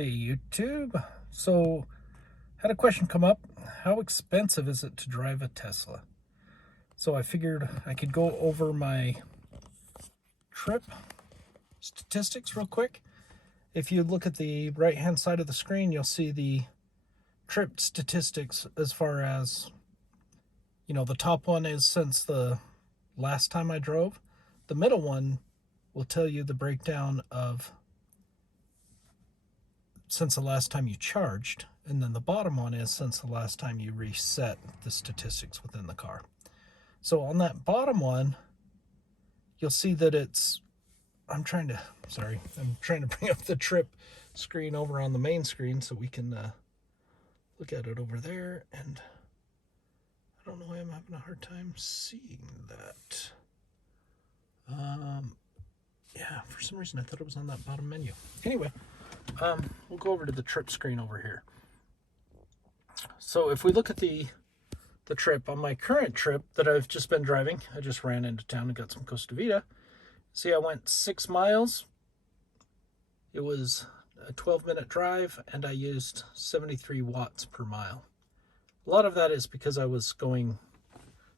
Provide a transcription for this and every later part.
Hey YouTube. So, had a question come up. How expensive is it to drive a Tesla? So I figured I could go over my trip statistics real quick. If you look at the right hand side of the screen, you'll see the trip statistics as far as, the top one is since the last time I drove. The middle one will tell you the breakdown of since the last time you charged, and then the bottom one is since the last time you reset the statistics within the car. So on that bottom one, you'll see that it's, I'm trying to bring up the trip screen over on the main screen so we can look at it over there, and I don't know why I'm having a hard time seeing that. Yeah, for some reason I thought it was on that bottom menu. Anyway, we'll go over to the trip screen over here. So if we look at the trip, on my current trip that I've just been driving, I just ran into town and got some Costa Vida. See, I went 6 miles. It was a 12-minute drive, and I used 73 watts per mile. A lot of that is because I was going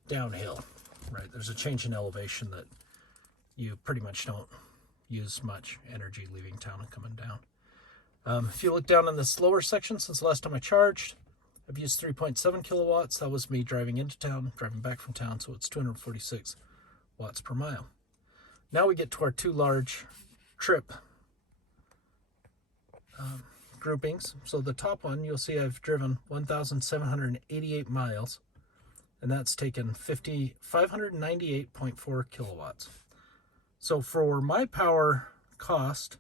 downhill, right? There's a change in elevation that you pretty much don't use much energy leaving town and coming down. If you look down in this lower section, since the last time I charged, I've used 3.7 kilowatts. That was me driving into town, driving back from town, so it's 246 watts per mile. Now we get to our two large trip groupings. So the top one, you'll see I've driven 1,788 miles, and that's taken 598.4 kilowatts. So for my power cost,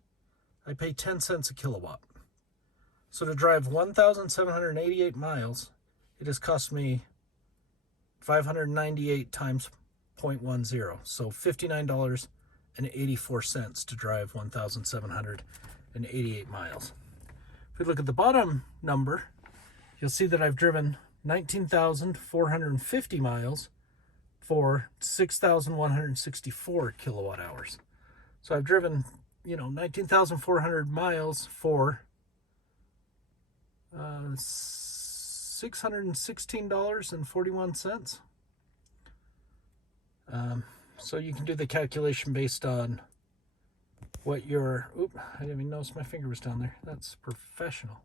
I pay 10 cents a kilowatt. So to drive 1,788 miles, it has cost me 598 times 0.10, so $59.84 to drive 1,788 miles. If we look at the bottom number, you'll see that I've driven 19,450 miles for 6,164 kilowatt hours. So I've driven, 19,400 miles for $616.41. So you can do the calculation based on what your, I didn't even notice my finger was down there. That's professional.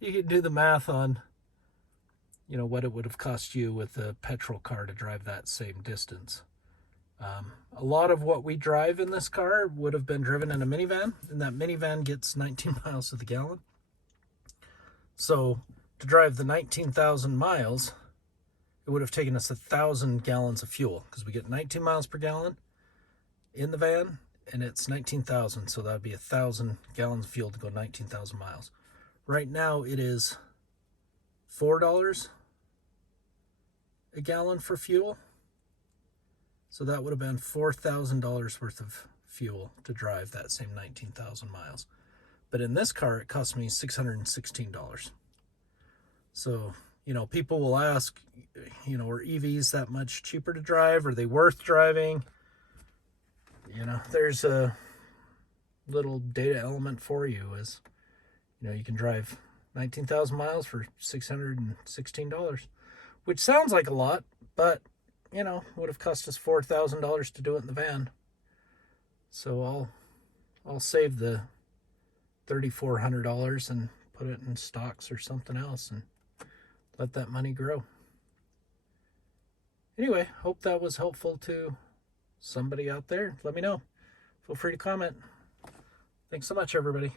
You can do the math on, what it would have cost you with a petrol car to drive that same distance. A lot of what we drive in this car would have been driven in a minivan, and that minivan gets 19 miles to the gallon. So to drive the 19,000 miles, it would have taken us 1,000 gallons of fuel, because we get 19 miles per gallon in the van, and it's 19,000, so that would be 1,000 gallons of fuel to go 19,000 miles. Right now it is $4 a gallon for fuel, so that would have been $4,000 worth of fuel to drive that same 19,000 miles. But in this car, it cost me $616. So, people will ask, are EVs that much cheaper to drive? Are they worth driving? There's a little data element for you is, you can drive 19,000 miles for $616, which sounds like a lot, but, would have cost us $4,000 to do it in the van. So I'll save the $3,400 and put it in stocks or something else and let that money grow. Anyway, hope that was helpful to somebody out there. Let me know. Feel free to comment. Thanks so much, everybody.